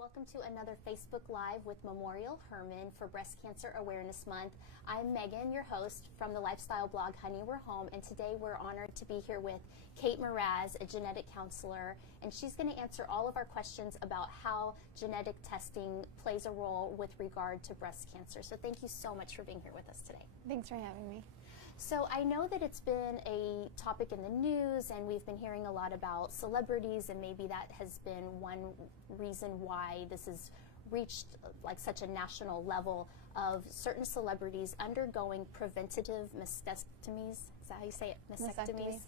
welcome to another Facebook Live with Memorial Hermann for Breast Cancer Awareness Month. I'm Megan, your host from the lifestyle blog Honey We're Home, and today we're honored to be here with Kathryn Mraz, a genetic counselor, and she's going to answer all of our questions about how genetic testing plays a role with regard to breast cancer. So thank you so much for being here with us today. Thanks for having me. So I know that it's been a topic in the news, and we've been hearing a lot about celebrities, and maybe that has been one reason why this has reached like such a national level of certain celebrities undergoing preventative mastectomies. Is that how you say it? Mastectomies.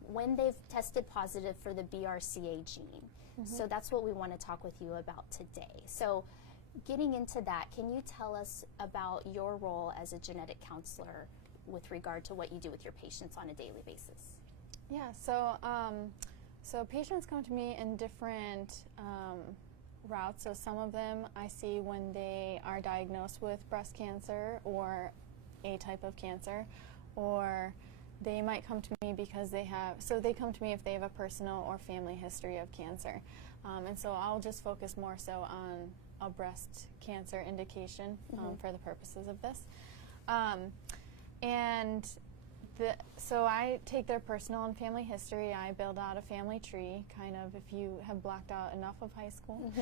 When they've tested positive for the BRCA gene. So that's what we want to talk with you about today. So getting into that, can you tell us about your role as a genetic counselor with regard to what you do with your patients on a daily basis? Yeah, so patients come to me in different routes. So some of them I see when they are diagnosed with breast cancer or a type of cancer, or they might come to me because they come to me if they have a personal or family history of cancer. And so I'll just focus more so on a breast cancer indication for the purposes of this. So I take their personal and family history. I build out a family tree, kind of, if you have blocked out enough of high school.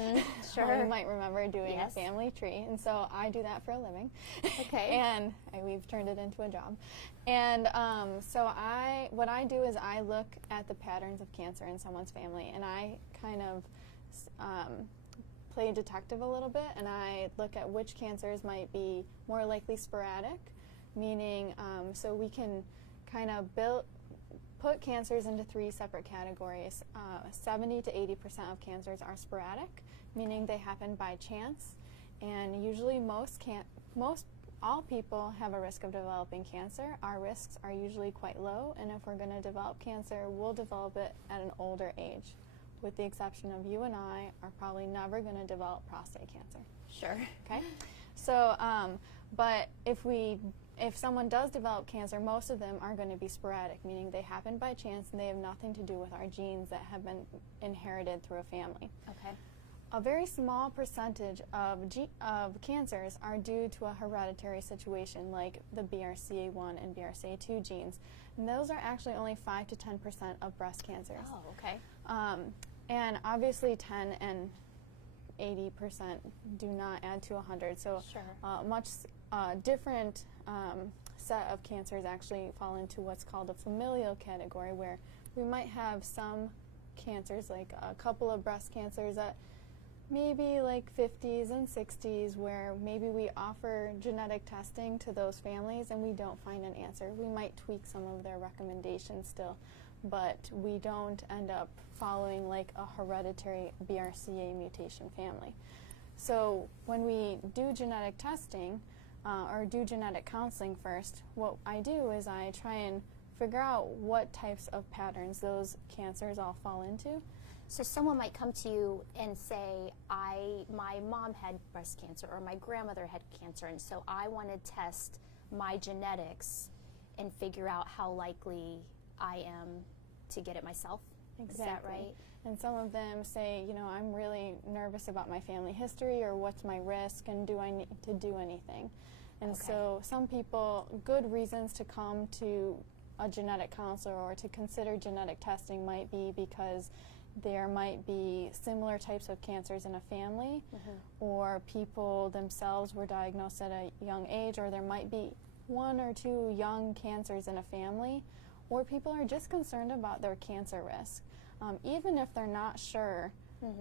Sure. You might remember doing a family tree. And so I do that for a living. Okay. And we've turned it into a job. And so what I do is I look at the patterns of cancer in someone's family, and I kind of play detective a little bit, and I look at which cancers might be more likely sporadic, meaning so we can kind of put cancers into three separate categories. 70 to 80% of cancers are sporadic, meaning they happen by chance, and usually all people have a risk of developing cancer. Our risks are usually quite low, and if we're going to develop cancer, we'll develop it at an older age, with the exception of you and I are probably never going to develop prostate cancer. Sure. Okay. So, but if someone does develop cancer, most of them are going to be sporadic, meaning they happen by chance and they have nothing to do with our genes that have been inherited through a family. Okay. A very small percentage of cancers are due to a hereditary situation, like the BRCA1 and BRCA2 genes, and those are actually only 5 to 10% of breast cancers. Oh, okay. And obviously 10 and 80% do not add to 100, so Sure. Much different set of cancers actually fall into what's called a familial category, where we might have some cancers, like a couple of breast cancers that maybe like 50s and 60s, where maybe we offer genetic testing to those families and we don't find an answer. We might tweak some of their recommendations still, but we don't end up following like a hereditary BRCA mutation family. So when we do genetic testing or do genetic counseling first, what I do is I try and figure out what types of patterns those cancers all fall into. So someone might come to you and say, my mom had breast cancer or my grandmother had cancer, and so I want to test my genetics and figure out how likely I am to get it myself. Exactly. Is that right? And some of them say, I'm really nervous about my family history, or what's my risk, and do I need to do anything? And so some people, good reasons to come to a genetic counselor or to consider genetic testing might be because there might be similar types of cancers in a family, or people themselves were diagnosed at a young age, or there might be one or two young cancers in a family, or people are just concerned about their cancer risk. Even if they're not sure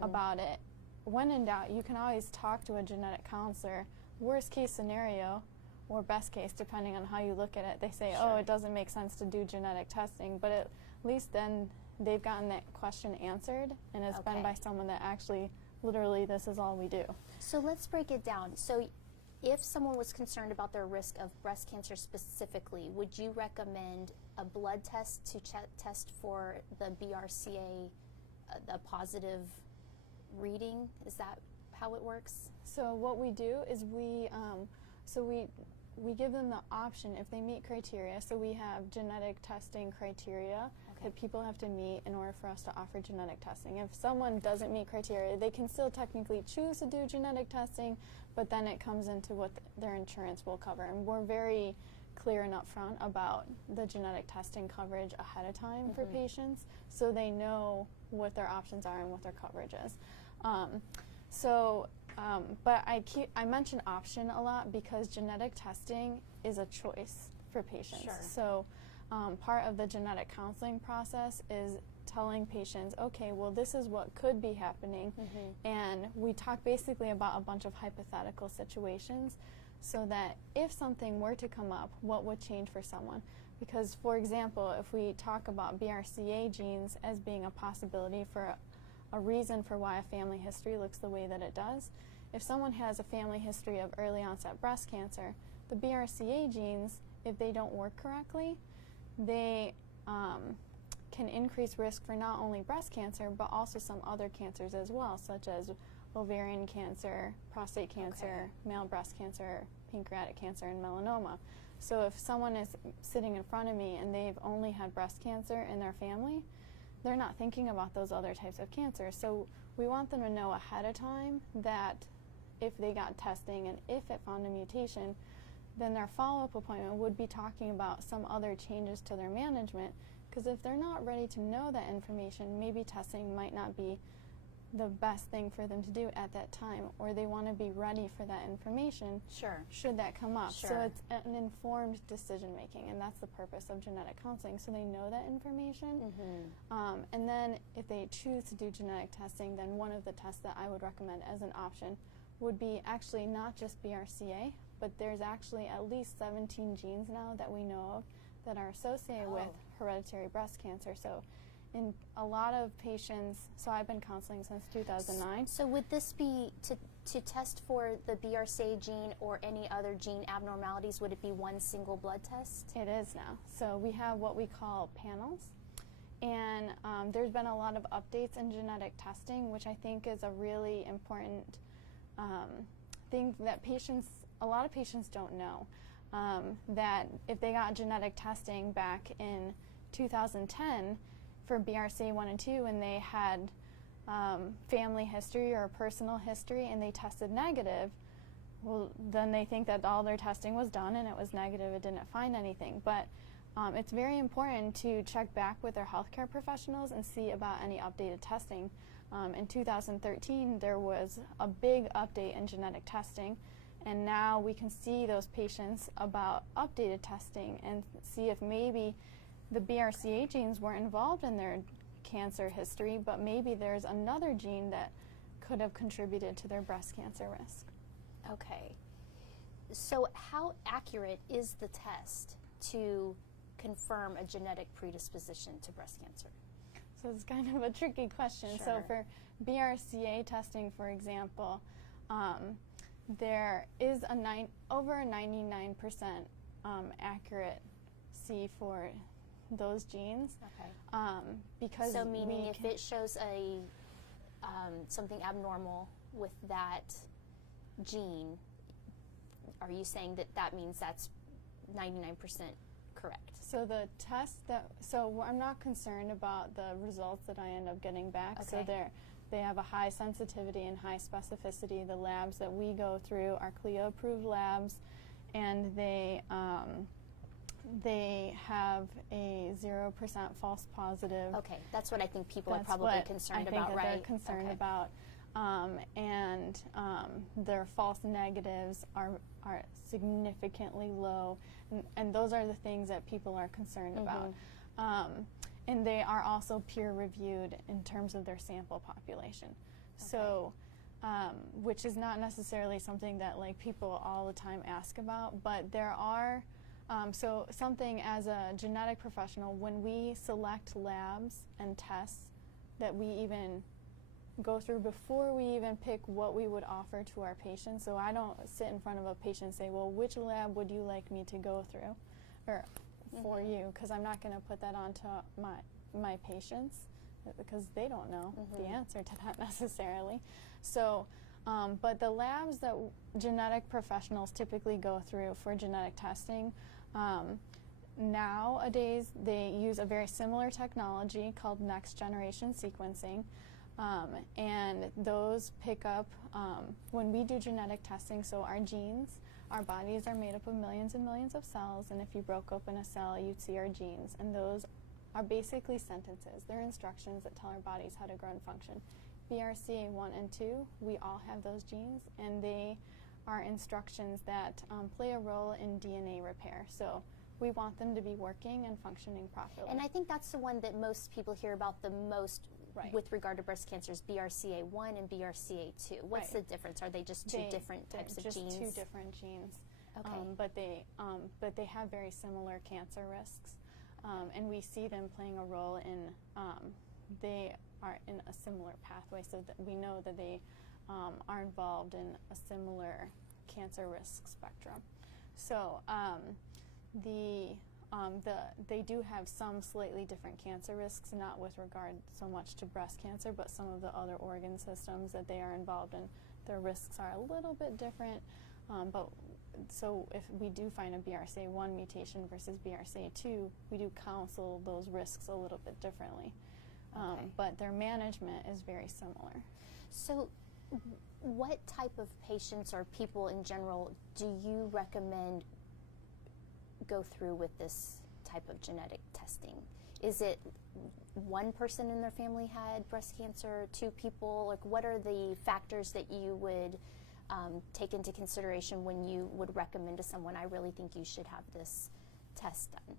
about it, when in doubt, you can always talk to a genetic counselor. Worst case scenario, or best case, depending on how you look at it, they say, oh, it doesn't make sense to do genetic testing, but at least then they've gotten that question answered, and it's been by someone that actually, literally, this is all we do. So let's break it down. So if someone was concerned about their risk of breast cancer specifically, would you recommend a blood test to test for the BRCA, the positive reading? Is that how it works? So what we do is we give them the option if they meet criteria. So we have genetic testing criteria that people have to meet in order for us to offer genetic testing. If someone doesn't meet criteria, they can still technically choose to do genetic testing, but then it comes into what their insurance will cover. And we're very clear and upfront about the genetic testing coverage ahead of time for patients, so they know what their options are and what their coverage is. But I mention option a lot because genetic testing is a choice for patients. Sure. So part of the genetic counseling process is telling patients, okay, well, this is what could be happening, and we talk basically about a bunch of hypothetical situations so that if something were to come up, what would change for someone? Because, for example, if we talk about BRCA genes as being a possibility for a reason for why a family history looks the way that it does, if someone has a family history of early onset breast cancer, the BRCA genes, if they don't work correctly, they can increase risk for not only breast cancer, but also some other cancers as well, such as ovarian cancer, prostate cancer, male breast cancer, pancreatic cancer, and melanoma. So if someone is sitting in front of me and they've only had breast cancer in their family, they're not thinking about those other types of cancer. So we want them to know ahead of time that if they got testing and if it found a mutation, then their follow-up appointment would be talking about some other changes to their management, because if they're not ready to know that information, maybe testing might not be the best thing for them to do at that time, or they want to be ready for that information should that come up. So it's an informed decision making, and that's the purpose of genetic counseling, so they know that information. And then if they choose to do genetic testing, then one of the tests that I would recommend as an option would be actually not just BRCA, but there's actually at least 17 genes now that we know of that are associated with hereditary breast cancer. So in a lot of patients, so I've been counseling since 2009. So would this be to test for the BRCA gene or any other gene abnormalities? Would it be one single blood test? It is now. So we have what we call panels, and there's been a lot of updates in genetic testing, which I think is a really important thing that a lot of patients don't know. That if they got genetic testing back in 2010 for BRCA1 and 2 and they had family history or personal history and they tested negative, well, then they think that all their testing was done and it was negative, it didn't find anything. But it's very important to check back with their healthcare professionals and see about any updated testing. In 2013, there was a big update in genetic testing, and now we can see those patients about updated testing and see if maybe the BRCA genes weren't involved in their cancer history, but maybe there's another gene that could have contributed to their breast cancer risk. Okay. So how accurate is the test to confirm a genetic predisposition to breast cancer? So it's kind of a tricky question. So for BRCA testing, for example, there is over a 99% accuracy for those genes. Because so meaning if it shows a something abnormal with that gene, are you saying that that means that's 99% correct? So the test I'm not concerned about the results that I end up getting back. So they have a high sensitivity and high specificity. The labs that we go through are CLIA-approved labs, and they have a 0% false positive. Okay, that's what I think people are probably concerned about, right? They're concerned about. And their false negatives are significantly low, and those are the things that people are concerned about. And they are also peer-reviewed in terms of their sample population. So, which is not necessarily something that people all the time ask about, but there are. So something as a genetic professional, when we select labs and tests that we even go through before we even pick what we would offer to our patients. So I don't sit in front of a patient and say, well, which lab would you like me to go through or for you? Because I'm not going to put that onto my patients because they don't know the answer to that necessarily. So, but the labs that genetic professionals typically go through for genetic testing, nowadays they use a very similar technology called next generation sequencing, and those pick up when we do genetic testing. So our genes, our bodies are made up of millions and millions of cells, and if you broke open a cell, you'd see our genes, and those are basically sentences. They're instructions that tell our bodies how to grow and function. BRCA1 and 2, we all have those genes, and they are instructions that play a role in DNA repair. So we want them to be working and functioning properly. And I think that's the one that most people hear about the most with regard to breast cancer is BRCA1 and BRCA2. What's the difference? Are they just two different types of genes? Just two different genes. Okay. But they have very similar cancer risks, and we see them playing a role in. They are in a similar pathway, so that we know that they are involved in a similar cancer risk spectrum. So they do have some slightly different cancer risks, not with regard so much to breast cancer, but some of the other organ systems that they are involved in, their risks are a little bit different. So if we do find a BRCA1 mutation versus BRCA2, we do counsel those risks a little bit differently. But their management is very similar. So what type of patients or people in general do you recommend go through with this type of genetic testing? Is it one person in their family had breast cancer, two people? Like, what are the factors that you would take into consideration when you would recommend to someone, I really think you should have this test done?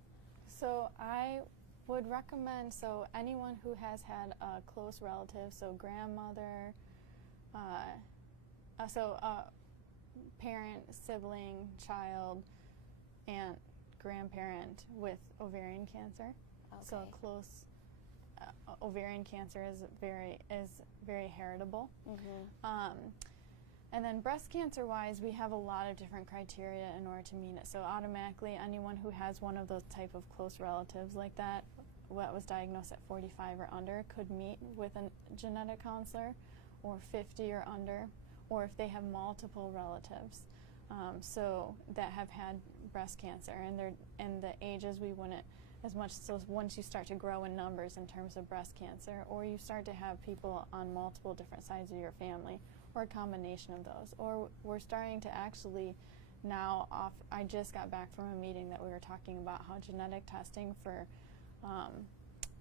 So I would recommend, anyone who has had a close relative, so grandmother, parent, sibling, child, aunt, grandparent with ovarian cancer. Okay. So close ovarian cancer is very heritable. Mm-hmm. And then breast cancer-wise, we have a lot of different criteria in order to meet it. So automatically, anyone who has one of those type of close relatives like that, what was diagnosed at 45 or under, could meet with a genetic counselor, or 50 or under, or if they have multiple relatives so that have had breast cancer, and the ages we wouldn't as much. So once you start to grow in numbers in terms of breast cancer, or you start to have people on multiple different sides of your family, or a combination of those, or we're starting to actually now I just got back from a meeting that we were talking about how genetic testing for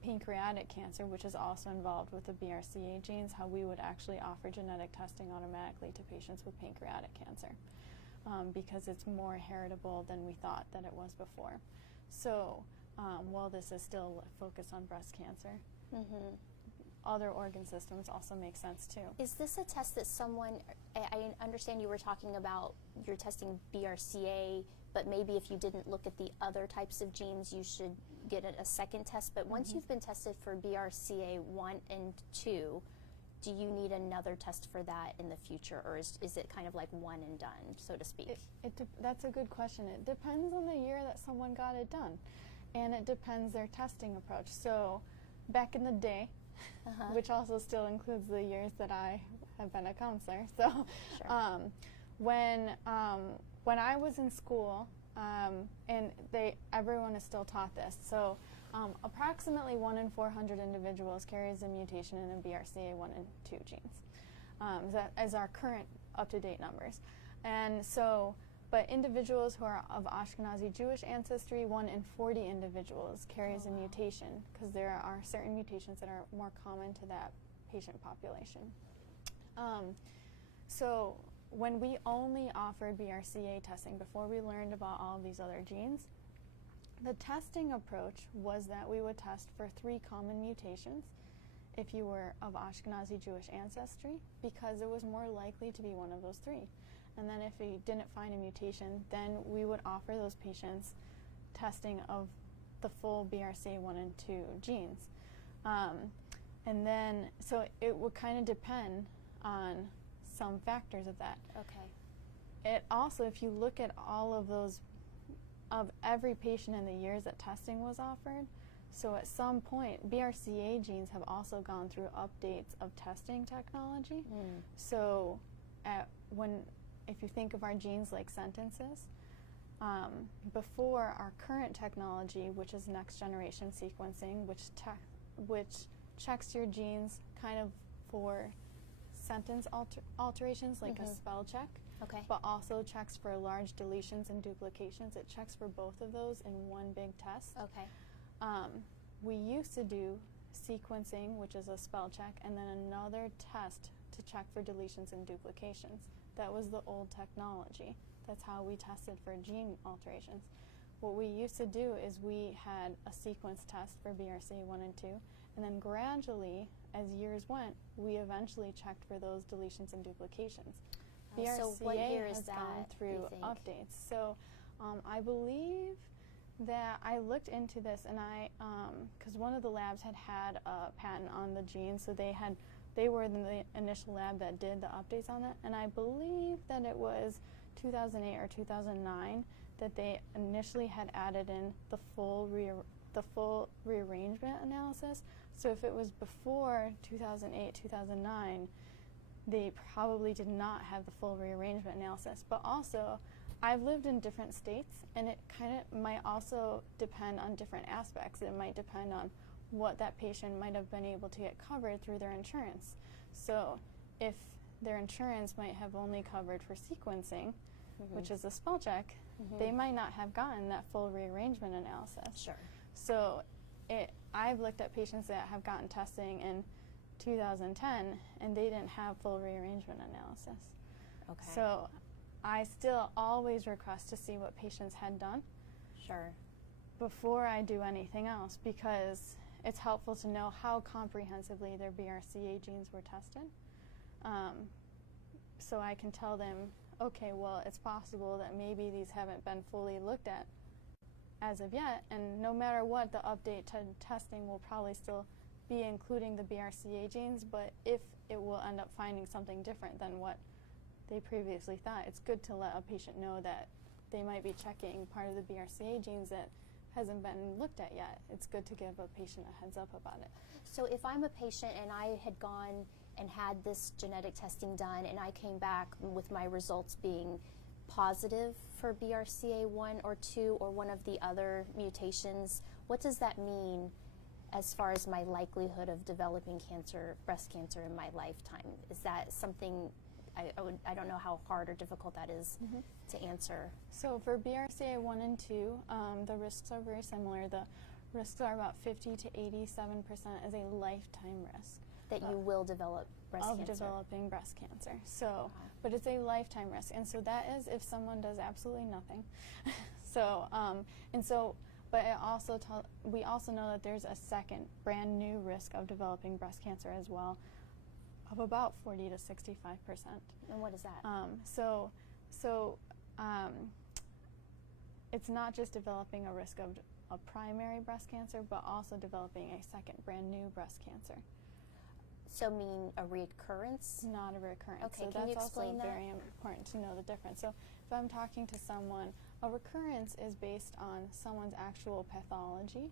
pancreatic cancer, which is also involved with the BRCA genes, how we would actually offer genetic testing automatically to patients with pancreatic cancer because it's more heritable than we thought that it was before. So while this is still focused on breast cancer, mm-hmm. other organ systems also make sense too. Is this a test that someone, I understand you were talking about you're testing BRCA, but maybe if you didn't look at the other types of genes, you should get a second test. But once mm-hmm. you've been tested for BRCA1 and 2, do you need another test for that in the future, or is it kind of like one and done, so to speak? That's a good question. It depends on the year that someone got it done, and it depends their testing approach. So back in the day, uh-huh. which also still includes the years that I have been a counselor. So sure. When I was in school, and everyone is still taught this, so approximately 1 in 400 individuals carries a mutation in the BRCA1 and 2 genes. That is our current up-to-date numbers. And so, but individuals who are of Ashkenazi Jewish ancestry, 1 in 40 individuals carries a mutation, because there are certain mutations that are more common to that patient population. So when we only offered BRCA testing before we learned about all of these other genes, the testing approach was that we would test for 3 common mutations if you were of Ashkenazi Jewish ancestry, because it was more likely to be one of those 3. And then if we didn't find a mutation, then we would offer those patients testing of the full BRCA1 and 2 genes. And then, so it would kind of depend on some factors of that. Okay. It also, if you look at all of those, of every patient in the years that testing was offered, so at some point, BRCA genes have also gone through updates of testing technology. So if you think of our genes like sentences, before our current technology, which is next generation sequencing, which checks your genes kind of for sentence alterations, like a spell check, but also checks for large deletions and duplications. It checks for both of those in one big test. We used to do sequencing, which is a spell check, and then another test to check for deletions and duplications. That was the old technology. That's how we tested for gene alterations. What we used to do is we had a sequence test for BRCA1 and 2, and then gradually, as years went, we eventually checked for those deletions and duplications. BRCA so what year is has that, gone through updates. So I believe that I looked into this, and because one of the labs had a patent on the gene, so they were the initial lab that did the updates on it, and I believe that it was 2008 or 2009 that they initially had added in the full rearrangement analysis. So if it was before 2008, 2009, they probably did not have the full rearrangement analysis. But also, I've lived in different states, and it kind of might also depend on different aspects. It might depend on what that patient might have been able to get covered through their insurance. So if their insurance might have only covered for sequencing, which is a spell check, they might not have gotten that full rearrangement analysis. Sure. So I've looked at patients that have gotten testing in 2010, and they didn't have full rearrangement analysis. So I still always request to see what patients had done before I do anything else, because it's helpful to know how comprehensively their BRCA genes were tested. So I can tell them, okay, well, it's possible that maybe these haven't been fully looked at as of yet, and no matter what, the update to testing will probably still be including the BRCA genes, but if it will end up finding something different than what they previously thought, it's good to let a patient know that they might be checking part of the BRCA genes that hasn't been looked at yet. It's good to give a patient a heads up about it. So if I'm a patient and I had gone and had this genetic testing done, and I came back with my results being positive for BRCA1 or 2 or one of the other mutations, what does that mean as far as my likelihood of developing breast cancer in my lifetime? Is that something, I don't know how hard or difficult that is to answer. So for BRCA1 and 2, the risks are very similar. The risks are about 50 to 87% is a lifetime risk. That you will develop breast cancer. Of developing breast cancer. So, but it's a lifetime risk. And so that is if someone does absolutely nothing. But we also know that there's a second brand new risk of developing breast cancer as well, of about 40 to 65%. And what is that? It's not just developing a risk of a primary breast cancer, but also developing a second brand new breast cancer. So mean a recurrence? Not a recurrence. Okay, so can you that's explain also that? very important to know the difference. So if I'm talking to someone, a recurrence is based on someone's actual pathology.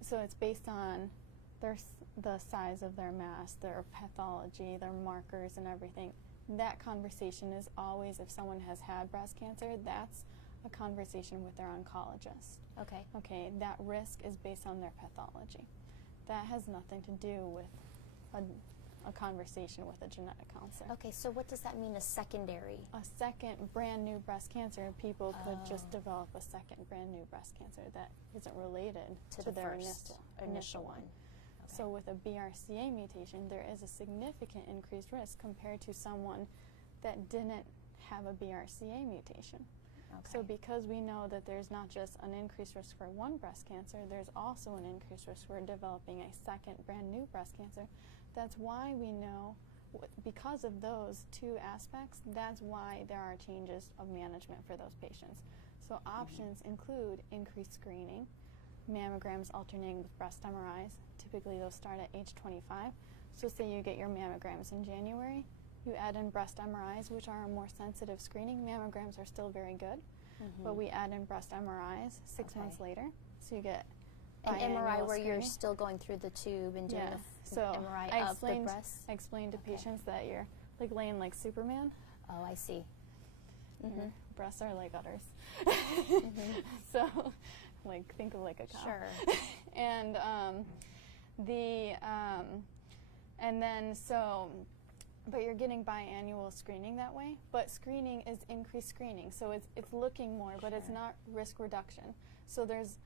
So it's based on the size of their mass, their pathology, their markers and everything. That conversation is always, if someone has had breast cancer, that's a conversation with their oncologist. Okay, that risk is based on their pathology. That has nothing to do with a conversation with a genetic counselor. Okay, so what does that mean, a secondary? A second brand new breast cancer, people could just develop a second brand new breast cancer that isn't related to their initial one. Okay. So with a BRCA mutation, there is a significant increased risk compared to someone that didn't have a BRCA mutation. So because we know that there's not just an increased risk for one breast cancer, there's also an increased risk for developing a second brand new breast cancer. That's why we know, because of those two aspects, that's why there are changes of management for those patients. So options include increased screening, mammograms alternating with breast MRIs. Typically those start at age 25. So say you get your mammograms in January, you add in breast MRIs, which are a more sensitive screening. Mammograms are still very good, but we add in breast MRIs 6 months later. So you get an MRI where screening. You're still going through the tube and doing the MRI of the breast? I explained to patients that you're like laying like Superman. Oh, I see. breasts are like udders. Mm-hmm. So, like, think of like a cow. Sure. And and then but you're getting biannual screening that way. But screening is increased screening, so it's looking more, but it's not risk reduction. So there's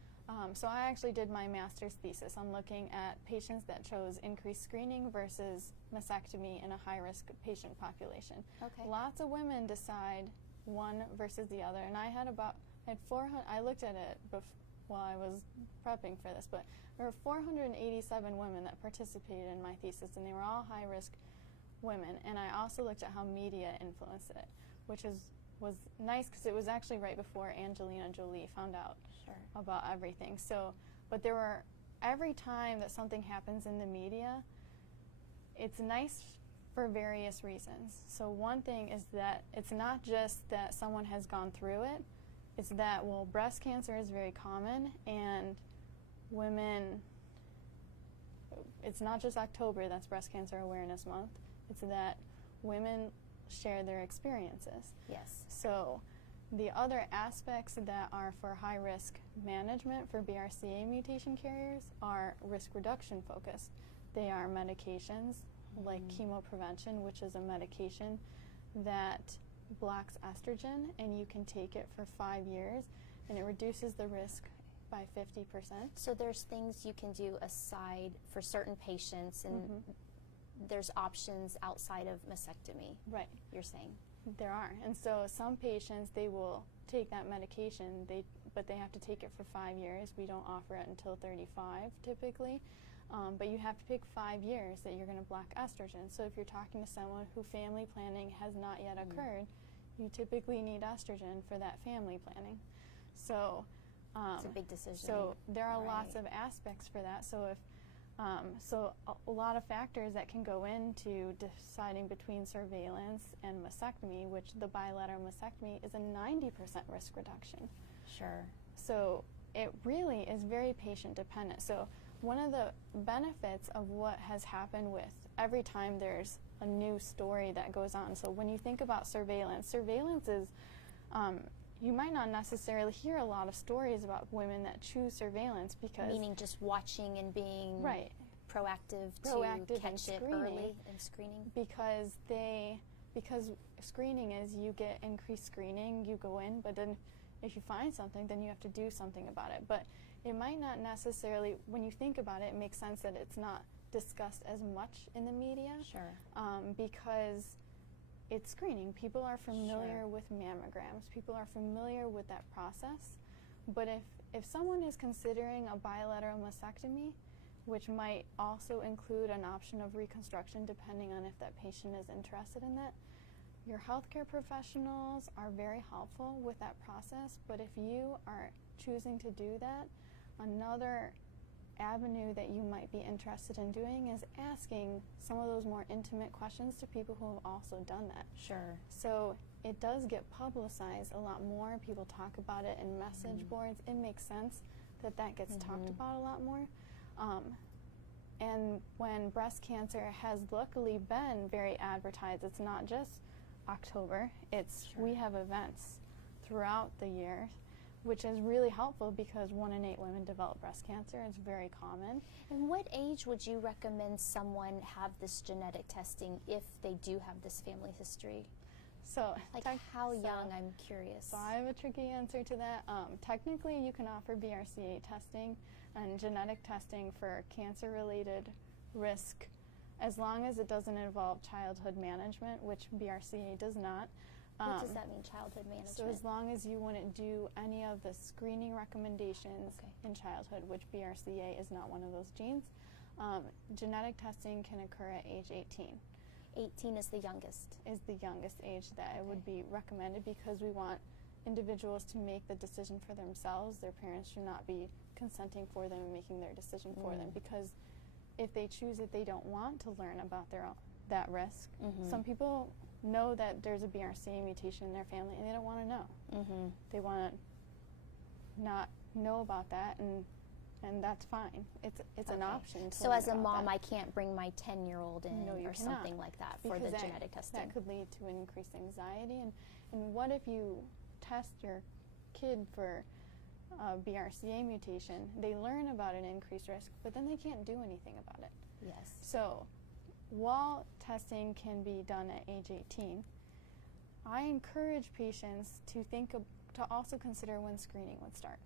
so I actually did my master's thesis on looking at patients that chose increased screening versus mastectomy in a high-risk patient population. Okay. Lots of women decide one versus the other, and I had 400. I looked at it while I was prepping for this, but there were 487 women that participated in my thesis, and they were all high-risk women. And I also looked at how media influenced it, which was nice because it was actually right before Angelina Jolie found out about everything. So, but every time that something happens in the media, it's nice for various reasons. So one thing is that it's not just that someone has gone through it, it's that, well, breast cancer is very common, and women, it's not just October that's Breast Cancer Awareness Month, it's that women share their experiences. Yes. So the other aspects that are for high-risk management for BRCA mutation carriers are risk reduction focused. They are medications like chemoprevention, which is a medication that blocks estrogen, and you can take it for 5 years, and it reduces the risk by 50%. So there's things you can do aside for certain patients, and there's options outside of mastectomy. Right. You're saying. There are. And so some patients, they will take that medication, but they have to take it for 5 years. We don't offer it until 35 typically. But you have to pick 5 years that you're going to block estrogen. So if you're talking to someone who family planning has not yet occurred, you typically need estrogen for that family planning. So it's a big decision. So there are lots of aspects for that. So if so a lot of factors that can go into deciding between surveillance and mastectomy, which the bilateral mastectomy is a 90% risk reduction. Sure. So it really is very patient dependent. So one of the benefits of what has happened with every time there's a new story that goes on. So when you think about surveillance is, you might not necessarily hear a lot of stories about women that choose surveillance because... Meaning just watching and being proactive to catch it early in screening? Because screening is you get increased screening, you go in, but then if you find something, then you have to do something about it. But it might not necessarily, when you think about it, it makes sense that it's not discussed as much in the media. Sure. Because it's screening. People are familiar with mammograms. People are familiar with that process. But if someone is considering a bilateral mastectomy, which might also include an option of reconstruction depending on if that patient is interested in that, your healthcare professionals are very helpful with that process. But if you are choosing to do that, another avenue that you might be interested in doing is asking some of those more intimate questions to people who have also done that. Sure. So it does get publicized a lot more. People talk about it in message boards. It makes sense that that gets talked about a lot more. And when breast cancer has luckily been very advertised, it's not just October. It's we have events throughout the year, which is really helpful because 1 in 8 women develop breast cancer. It's very common. And what age would you recommend someone have this genetic testing if they do have this family history? So, like how young, I'm curious. So I have a tricky answer to that. Technically, you can offer BRCA testing and genetic testing for cancer-related risk as long as it doesn't involve childhood management, which BRCA does not. What does that mean, childhood management? So as long as you wouldn't do any of the screening recommendations in childhood, which BRCA is not one of those genes, genetic testing can occur at age 18. 18 is the youngest. Is the youngest age that it would be recommended because we want individuals to make the decision for themselves. Their parents should not be consenting for them and making their decision for them, because if they choose it, they don't want to learn about that risk. Some people know that there's a BRCA mutation in their family and they don't want to know. They want to not know about that, and that's fine. It's an option to So learn as a about mom, that. I can't bring my 10-year-old in you or cannot, something like that for the because genetic testing. that could lead to increased anxiety. And what if you test your kid for BRCA mutation, they learn about an increased risk, but then they can't do anything about it. Yes. So while testing can be done at age 18, I encourage patients to also consider when screening would start.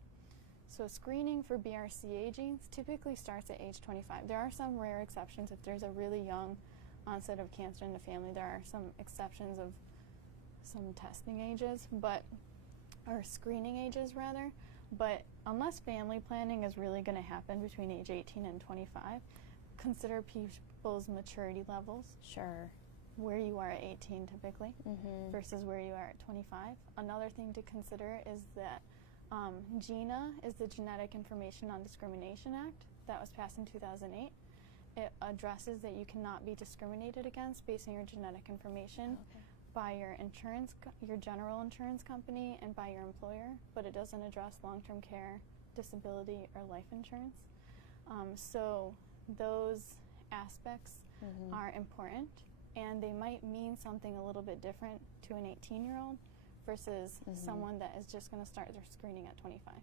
So screening for BRCA genes typically starts at age 25. There are some rare exceptions. If there's a really young onset of cancer in the family, there are some exceptions of some testing ages, or screening ages rather. But unless family planning is really going to happen between age 18 and 25, consider people's maturity levels. Sure. Where you are at 18 typically versus where you are at 25. Another thing to consider is that GINA is the Genetic Information on Discrimination Act that was passed in 2008. It addresses that you cannot be discriminated against based on your genetic information by your general insurance company and by your employer, but it doesn't address long-term care, disability, or life insurance. So those aspects are important, and they might mean something a little bit different to an 18-year-old versus someone that is just going to start their screening at 25.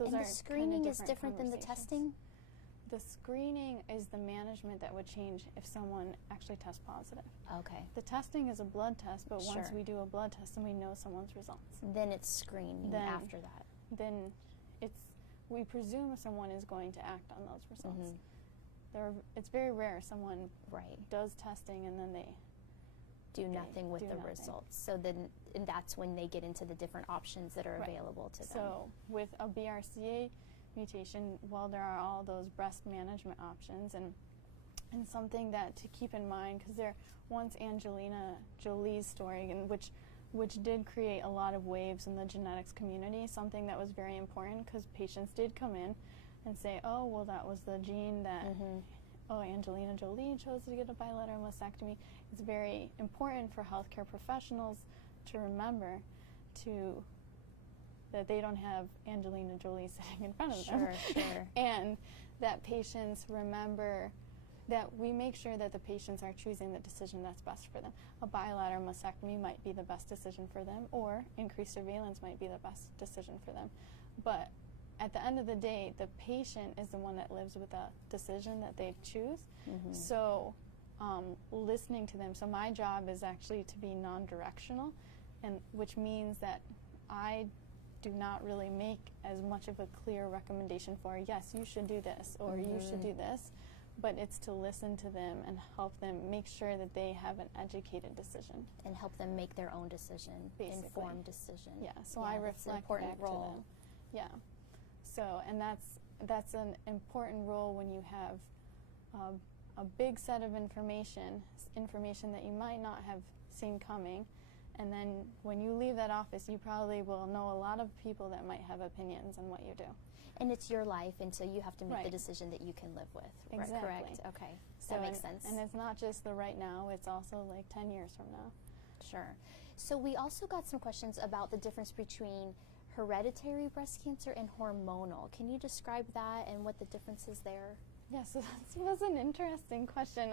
And the screening is different than the testing? The screening is the management that would change if someone actually tests positive. Okay. The testing is a blood test, but once we do a blood test and we know someone's results. Then it's screening after that. Then we presume someone is going to act on those results. It's very rare someone does testing and then they do nothing with the results. So then that's when they get into the different options that are available to them. So with a BRCA mutation, well, there are all those breast management options, and something that to keep in mind, because once Angelina Jolie's story, which did create a lot of waves in the genetics community, something that was very important, because patients did come in and say, oh, well, that was the gene that Angelina Jolie chose to get a bilateral mastectomy. It's very important for healthcare professionals to remember that they don't have Angelina Jolie sitting in front of them. Sure. And that patients remember that we make sure that the patients are choosing the decision that's best for them. A bilateral mastectomy might be the best decision for them, or increased surveillance might be the best decision for them. But at the end of the day, the patient is the one that lives with the decision that they choose. So listening to them. So my job is actually to be non-directional, and which means that I do not really make as much of a clear recommendation for, yes, you should do this, or you should do this, but it's to listen to them and help them make sure that they have an educated decision. And help them make their own decision, informed decision. Yeah, so I reflect back to them. Yeah, so, and that's an important role when you have a big set of information that you might not have seen coming. And then when you leave that office, you probably will know a lot of people that might have opinions on what you do. And it's your life, and so you have to make the decision that you can live with. Exactly. Correct. Okay. So that makes sense. And it's not just the right now, it's also like 10 years from now. Sure. So we also got some questions about the difference between hereditary breast cancer and hormonal. Can you describe that and what the difference is there? Yeah, so that was an interesting question.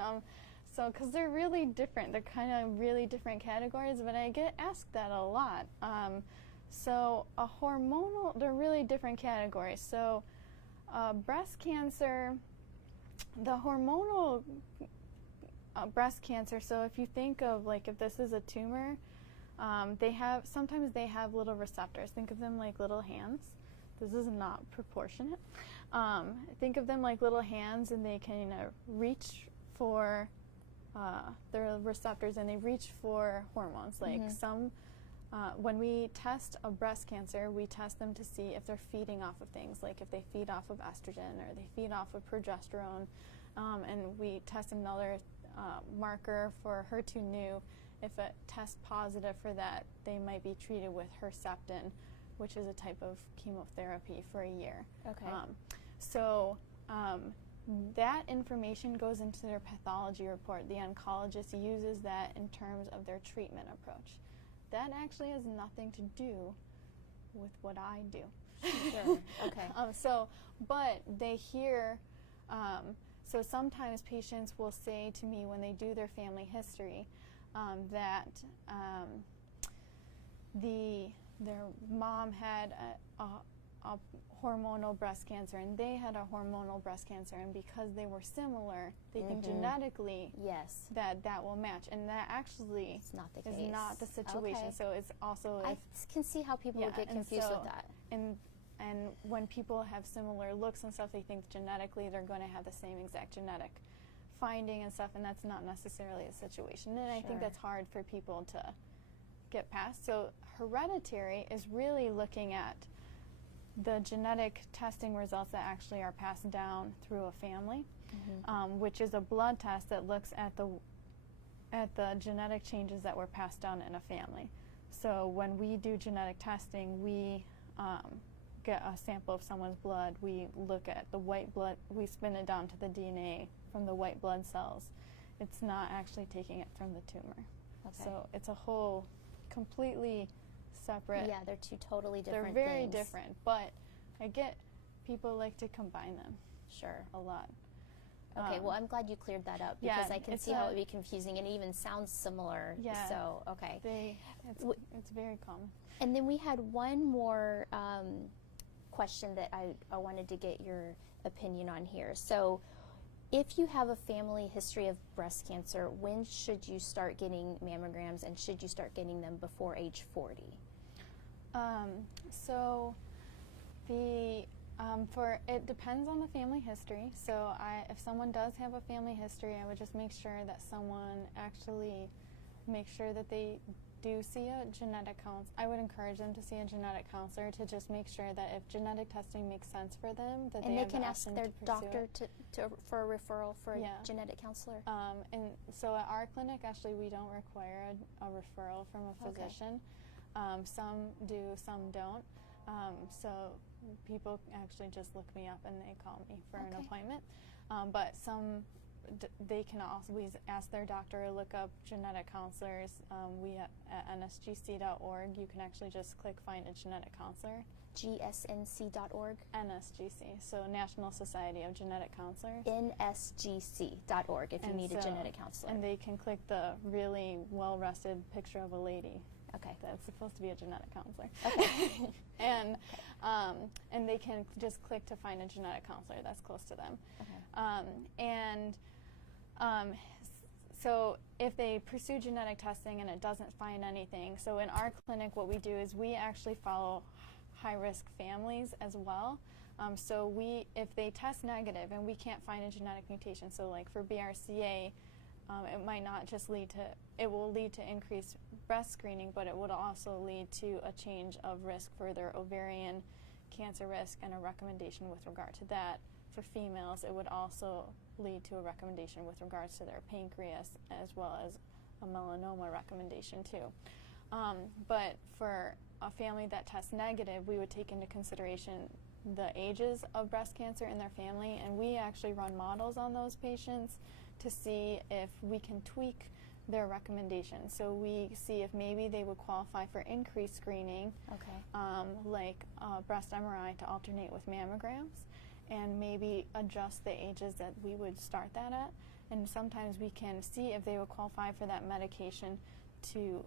So, because they're really different. They're kind of really different categories, but I get asked that a lot. So a hormonal, they're really different categories. So breast cancer, the hormonal breast cancer, so if you think of like if this is a tumor, sometimes they have little receptors. Think of them like little hands. This is not proportionate. Think of them like little hands, and they can reach for their receptors, and they reach for hormones. Like when we test a breast cancer, we test them to see if they're feeding off of things, like if they feed off of estrogen or they feed off of progesterone, and we test another marker for HER2/neu. If it tests positive for that, they might be treated with Herceptin, which is a type of chemotherapy, for a year. Okay. That information goes into their pathology report. The oncologist uses that in terms of their treatment approach. That actually has nothing to do with what I do. Sure. Okay. But they hear, so sometimes patients will say to me when they do their family history that the their mom had a hormonal breast cancer and they had a hormonal breast cancer, and because they were similar, they think genetically yes that will match, and that actually it's not the is case. not the situation. Okay. So it's also I can see how people would get confused with that. And when people have similar looks and stuff, they think genetically they're going to have the same exact genetic finding and stuff, and that's not necessarily the situation. And I think that's hard for people to get past. So hereditary is really looking at the genetic testing results that actually are passed down through a family, which is a blood test that looks at the genetic changes that were passed down in a family. So when we do genetic testing, we get a sample of someone's blood, we look at the white blood, we spin it down to the DNA from the white blood cells. It's not actually taking it from the tumor. Okay. So it's a whole completely separate. Yeah, they're two totally different They're very things. different, but I get people like to combine them Sure. a lot. Okay, well, I'm glad you cleared that up because yeah, I can see how it would be confusing, and it even sounds similar. Yeah. So, okay. It's very common. And then we had one more question that I wanted to get your opinion on here. So, if you have a family history of breast cancer, when should you start getting mammograms, and should you start getting them before age 40? So it depends on the family history. So if someone does have a family history, I would just make sure that someone actually makes sure that they do see a genetic counselor. I would encourage them to see a genetic counselor to just make sure that if genetic testing makes sense for them, that And they they can have the ask option their to pursue doctor it. for a referral for a genetic counselor? And so at our clinic, actually, we don't require a referral from a physician. Some do, some don't. So people actually just look me up and they call me for an appointment. But some, they can always ask their doctor to look up genetic counselors. We at nsgc.org, you can actually just click find a genetic counselor. GSNC.org? NSGC, so National Society of Genetic Counselors. NSGC.org if you need a genetic counselor. And they can click the really well-rested picture of a lady. Okay. That's supposed to be a genetic counselor. Okay. And they can just click to find a genetic counselor that's close to them. Okay. So if they pursue genetic testing and it doesn't find anything, so in our clinic what we do is we actually follow high-risk families as well. So if they test negative and we can't find a genetic mutation, so like for BRCA, it might not just it will lead to increased breast screening, but it would also lead to a change of risk for their ovarian cancer risk and a recommendation with regard to that. For females, it would also lead to a recommendation with regards to their pancreas, as well as a melanoma recommendation too. But for a family that tests negative, we would take into consideration the ages of breast cancer in their family, and we actually run models on those patients to see if we can tweak their recommendations. So we see if maybe they would qualify for increased screening, like breast MRI to alternate with mammograms, and maybe adjust the ages that we would start that at. And sometimes we can see if they would qualify for that medication to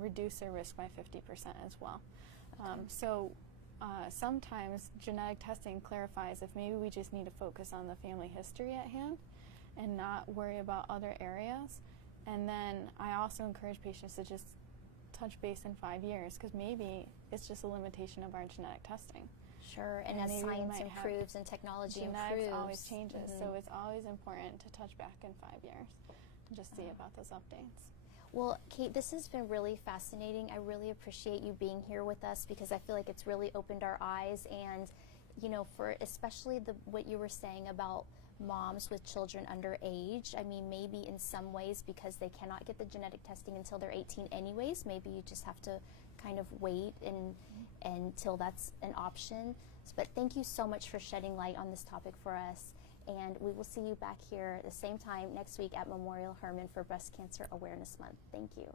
reduce their risk by 50% as well. Sometimes genetic testing clarifies if maybe we just need to focus on the family history at hand and not worry about other areas. And then I also encourage patients to just touch base in 5 years, because maybe it's just a limitation of our genetic testing. Sure, and as science improves and technology improves. Genetics always changes, so it's always important to touch back in 5 years and just see about those updates. Well, Kate, this has been really fascinating. I really appreciate you being here with us, because I feel like it's really opened our eyes, and for especially what you were saying about moms with children under age. I mean, maybe in some ways, because they cannot get the genetic testing until they're 18 anyways, maybe you just have to kind of wait until that's an option. But thank you so much for shedding light on this topic for us, and we will see you back here at the same time next week at Memorial Hermann for Breast Cancer Awareness Month. Thank you.